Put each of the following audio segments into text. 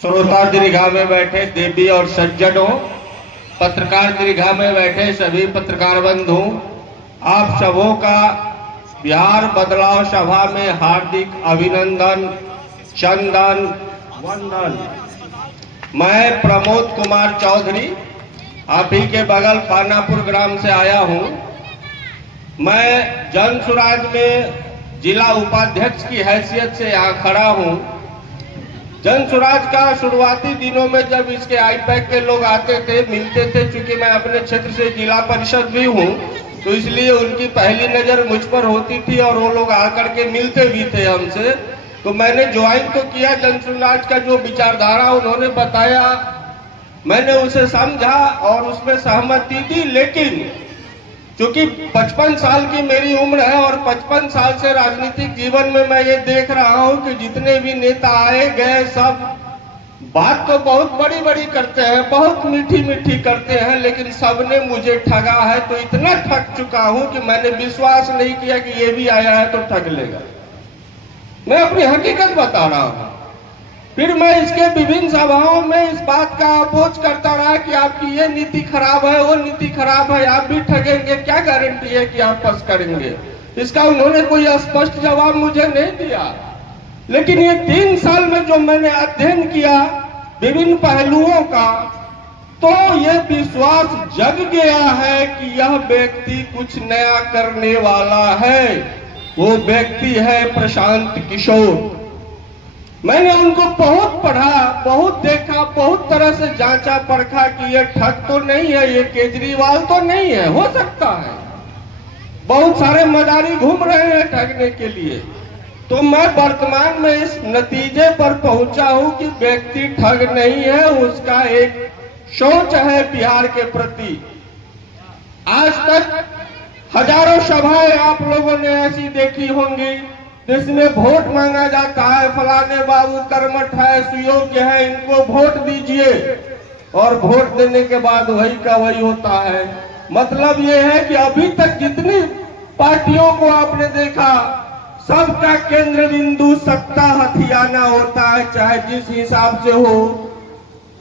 श्रोता दीर्घा में बैठे देवी और सज्जनों, पत्रकार दीर्घा में बैठे सभी पत्रकार बंधु, आप सबों का बिहार बदलाव सभा में हार्दिक अभिनंदन, चंदन वंदन। मैं प्रमोद कुमार चौधरी आप ही के बगल पानापुर ग्राम से आया हूं। मैं जन सुराज में जिला उपाध्यक्ष की हैसियत से यहाँ खड़ा हूं। जन सुराज का शुरुआती दिनों में जब इसके आईपैक के लोग आते थे, मिलते थे, चूंकि मैं अपने क्षेत्र से जिला परिषद भी हूं, तो इसलिए उनकी पहली नजर मुझ पर होती थी और वो लोग आकर के मिलते भी थे हमसे। तो मैंने ज्वाइन तो किया, जन सुराज का जो विचारधारा उन्होंने बताया मैंने उसे समझा और उसमें सहमति दी। लेकिन चूंकि 55 साल की मेरी उम्र है और 55 साल से राजनीतिक जीवन में मैं ये देख रहा हूं कि जितने भी नेता आए गए सब बात तो बहुत बड़ी बड़ी करते हैं, बहुत मीठी मीठी करते हैं, लेकिन सबने मुझे ठगा है। तो इतना ठग चुका हूं कि मैंने विश्वास नहीं किया कि ये भी आया है तो ठग लेगा। मैं अपनी हकीकत बता रहा हूं। फिर मैं इसके विभिन्न सभाओं में इस बात का अपोज करता रहा कि आपकी ये नीति खराब है, वो नीति खराब है, आप भी ठगेंगे, क्या गारंटी है कि आप पास करेंगे। इसका उन्होंने कोई स्पष्ट जवाब मुझे नहीं दिया। लेकिन ये 3 साल में जो मैंने अध्ययन किया विभिन्न पहलुओं का, तो ये विश्वास जग गया है कि यह व्यक्ति कुछ नया करने वाला है। वो व्यक्ति है प्रशांत किशोर। मैंने उनको बहुत पढ़ा, बहुत देखा, बहुत तरह से जांचा परखा कि ये ठग तो नहीं है, ये केजरीवाल तो नहीं है, हो सकता है बहुत सारे मदारी घूम रहे हैं ठगने के लिए। तो मैं वर्तमान में इस नतीजे पर पहुंचा हूं कि व्यक्ति ठग नहीं है, उसका एक सोच है बिहार के प्रति। आज तक हजारों सभाएं आप लोगों ने ऐसी देखी होंगी जिसमें वोट मांगा जाता है, फलाने बाबू कर्मठ है, सुयोग्य है, इनको वोट दीजिए, और वोट देने के बाद वही का वही होता है। मतलब ये है कि अभी तक जितनी पार्टियों को आपने देखा सबका केंद्र बिंदु सत्ता हथियाना होता है, चाहे जिस हिसाब से हो।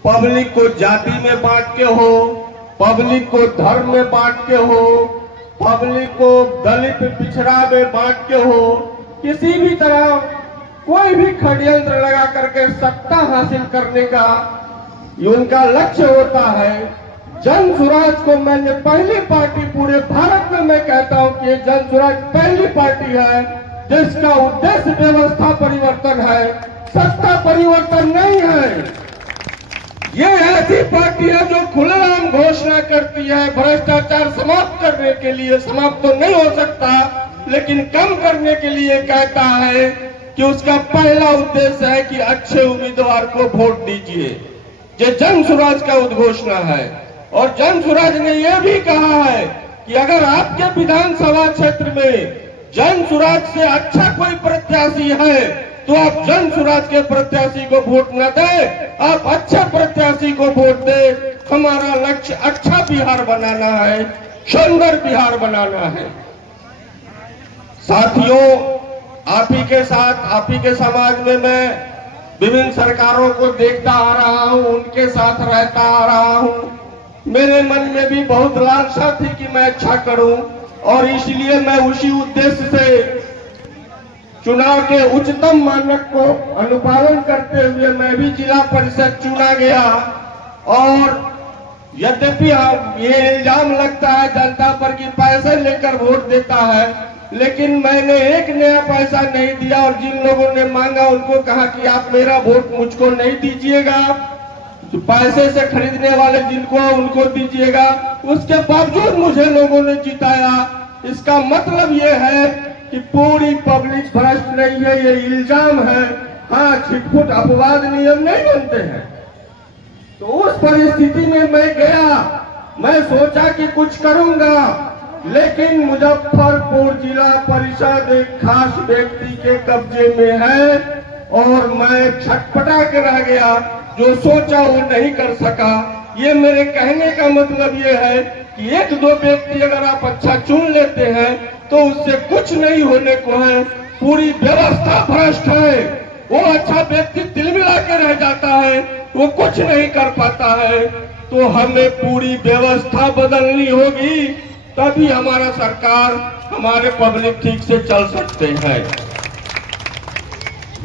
पब्लिक को जाति में बांट के हो, पब्लिक को धर्म में बांट के हो, पब्लिक को दलित पिछड़ा में बांट के हो, किसी भी तरह कोई भी षड्यंत्र लगा करके सत्ता हासिल करने का उनका लक्ष्य होता है। जन सुराज को मैंने पहली पार्टी पूरे भारत में मैं कहता हूं कि जन सुराज पहली पार्टी है जिसका उद्देश्य व्यवस्था परिवर्तन है, सत्ता परिवर्तन नहीं है। ये ऐसी पार्टी है जो खुलेआम घोषणा करती है भ्रष्टाचार समाप्त करने के लिए, समाप्त तो नहीं हो सकता लेकिन कम करने के लिए कहता है कि उसका पहला उद्देश्य है कि अच्छे उम्मीदवार को वोट दीजिए। ये जन सुराज का उद्घोषणा है। और जन सुराज ने यह भी कहा है कि अगर आपके विधानसभा क्षेत्र में जन सुराज से अच्छा कोई प्रत्याशी है तो आप जन सुराज के प्रत्याशी को वोट न दें, आप अच्छे प्रत्याशी को वोट दें। हमारा लक्ष्य अच्छा बिहार बनाना है, सुंदर बिहार बनाना है। साथियों, आप ही के साथ, आप ही के समाज में मैं विभिन्न सरकारों को देखता आ रहा हूं, उनके साथ रहता आ रहा हूं। मेरे मन में भी बहुत लालसा थी कि मैं अच्छा करूं और इसलिए मैं उसी उद्देश्य से चुनाव के उच्चतम मानक को अनुपालन करते हुए मैं भी जिला परिषद चुना गया। और यद्यपि ये इल्जाम लगता है जनता पर कि पैसे लेकर वोट देता है, लेकिन मैंने एक नया पैसा नहीं दिया और जिन लोगों ने मांगा उनको कहा कि आप मेरा वोट मुझको नहीं दीजिएगा, तो पैसे से खरीदने वाले जिनको उनको दीजिएगा। उसके बावजूद मुझे लोगों ने जिताया। इसका मतलब ये है कि पूरी पब्लिक भ्रष्ट नहीं है, ये इल्जाम है। हाँ, छिटपुट अपवाद नियम नहीं बनते हैं। तो उस परिस्थिति में मैं गया, मैं सोचा कि कुछ करूंगा, लेकिन मुजफ्फरपुर जिला परिषद एक खास व्यक्ति के कब्जे में है और मैं छटपटा के रह गया। जो सोचा वो नहीं कर सका। ये मेरे कहने का मतलब ये है कि 1-2 व्यक्ति अगर आप अच्छा चुन लेते हैं तो उससे कुछ नहीं होने को है। पूरी व्यवस्था भ्रष्ट है। वो अच्छा व्यक्ति तिलमिला के रह जाता है, वो कुछ नहीं कर पाता है। तो हमें पूरी व्यवस्था बदलनी होगी, तभी हमारा सरकार, हमारे पब्लिक ठीक से चल सकते हैं।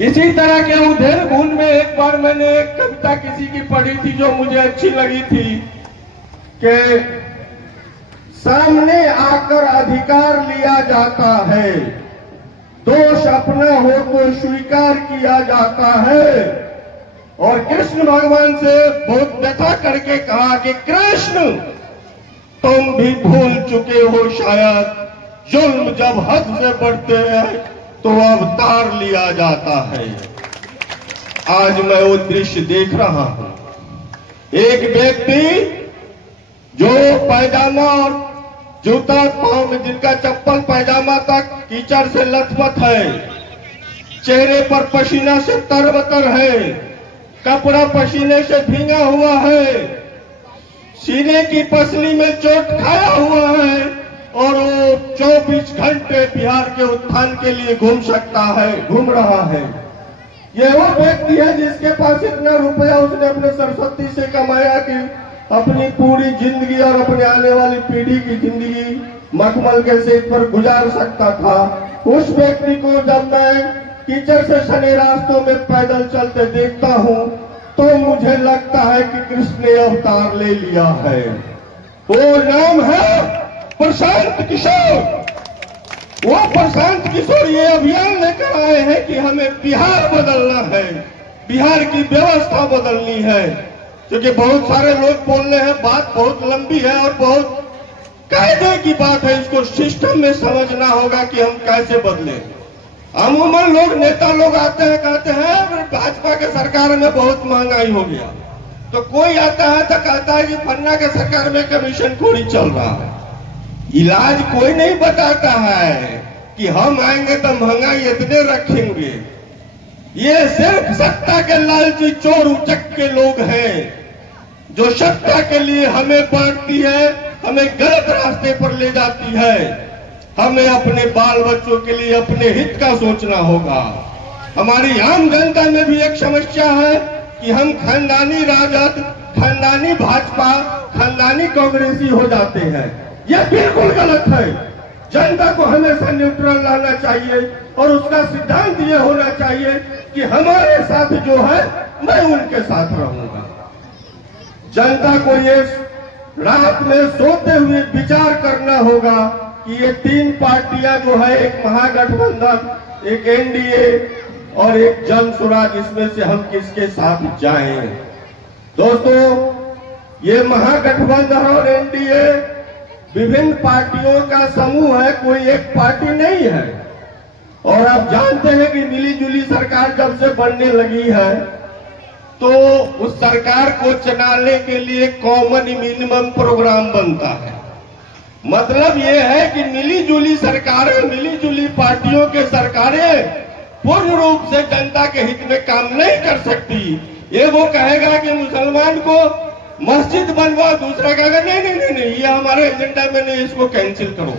इसी तरह के उधेर गुण में एक बार मैंने एक कविता किसी की पढ़ी थी जो मुझे अच्छी लगी थी कि सामने आकर अधिकार लिया जाता है, दोष अपना हो तो स्वीकार किया जाता है। और कृष्ण भगवान से बहुत व्यथा करके कहा कि कृष्ण तुम भी भूल चुके हो शायद, जुल्म जब हद से बढ़ते हैं तो अवतार लिया जाता है। आज मैं वो दृश्य देख रहा हूं, एक व्यक्ति जो पायजामा और जूता पांव में, जिनका चप्पल पायजामा तक कीचड़ से लथपथ है, चेहरे पर पसीना से तरबतर है, कपड़ा पसीने से भींगा हुआ है, सीने की पसली में चोट खाया हुआ है, और वो 24 घंटे बिहार के उत्थान के लिए घूम रहा है। ये वो व्यक्ति है जिसके पास इतना रुपया उसने अपने सरस्वती से कमाया कि अपनी पूरी जिंदगी और अपने आने वाली पीढ़ी की जिंदगी मखमल के सेट पर गुजार सकता था। उस व्यक्ति को जब मैं कीचड़ से सने रास्तों में पैदल चलते देखता हूँ तो मुझे लगता है कि कृष्ण ने अवतार ले लिया है। वो नाम है प्रशांत किशोर। वो प्रशांत किशोर ये अभियान लेकर आए हैं कि हमें बिहार बदलना है, बिहार की व्यवस्था बदलनी है। क्योंकि बहुत सारे लोग बोल रहे हैं, बात बहुत लंबी है और बहुत कायदे की बात है, इसको सिस्टम में समझना होगा कि हम कैसे बदले। अमूमन लोग, नेता लोग आते हैं, कहते हैं भाजपा के सरकार में बहुत महंगाई हो गया, तो कोई आता है तो कहता है कि फन्ना के सरकार में कमीशन खोरी चल रहा है। इलाज कोई नहीं बताता है कि हम आएंगे तो महंगाई इतने रखेंगे। ये सिर्फ सत्ता के लालची चोर उचक के लोग हैं जो सत्ता के लिए हमें बांटती है, हमें गलत रास्ते पर ले जाती है। हमें अपने बाल बच्चों के लिए अपने हित का सोचना होगा। हमारी आम जनता में भी एक समस्या है कि हम खानदानी राजद, खानदानी भाजपा, खानदानी कांग्रेसी हो जाते हैं। यह बिल्कुल गलत है। जनता को हमेशा न्यूट्रल रहना चाहिए और उसका सिद्धांत यह होना चाहिए कि हमारे साथ जो है मैं उनके साथ रहूंगा। जनता को ये रात में सोते हुए विचार करना होगा कि ये तीन पार्टियां जो है, एक महागठबंधन, एक एनडीए और एक जन स्वराज, इसमें से हम किसके साथ जाएं। दोस्तों, ये महागठबंधन और एनडीए विभिन्न पार्टियों का समूह है, कोई एक पार्टी नहीं है। और आप जानते हैं कि मिली जुली सरकार जब से बनने लगी है तो उस सरकार को चलाने के लिए कॉमन मिनिमम प्रोग्राम बनता है। मतलब ये है कि मिली जुली सरकारें, मिली जुली पार्टियों के सरकारें पूर्ण रूप से जनता के हित में काम नहीं कर सकती। ये वो कहेगा कि मुसलमान को मस्जिद बनवाओ, दूसरा कहेगा नहीं नहीं नहीं नहीं, ये हमारे एजेंडा में नहीं, इसको कैंसिल करो।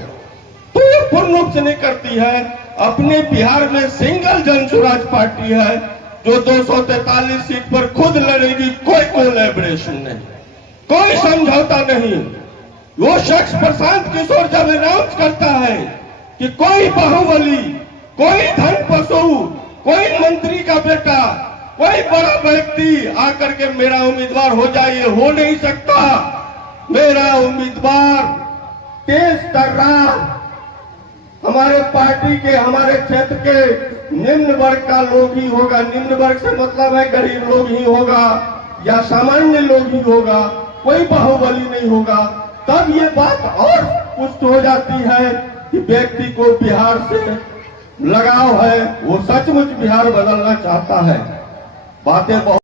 तो ये पूर्ण रूप से नहीं करती है। अपने बिहार में सिंगल जन स्वराज पार्टी है जो 243 सीट पर खुद लड़ेगी, कोई कोलैबोरेशन नहीं, कोई समझौता नहीं। वो शख्स प्रशांत किशोर जब अनाउंस करता है कि कोई बाहुबली, कोई धन पशु, कोई मंत्री का बेटा, कोई बड़ा व्यक्ति आकर के मेरा उम्मीदवार हो जाए, हो नहीं सकता। मेरा उम्मीदवार तेज तर्रार हमारे पार्टी के, हमारे क्षेत्र के निम्न वर्ग का लोग ही होगा। निम्न वर्ग से मतलब है गरीब लोग ही होगा या सामान्य लोग ही होगा, कोई बाहुबली नहीं होगा। तब ये बात और पुष्ट हो जाती है कि व्यक्ति को बिहार से लगाव है, वो सचमुच बिहार बदलना चाहता है। बातें बहुत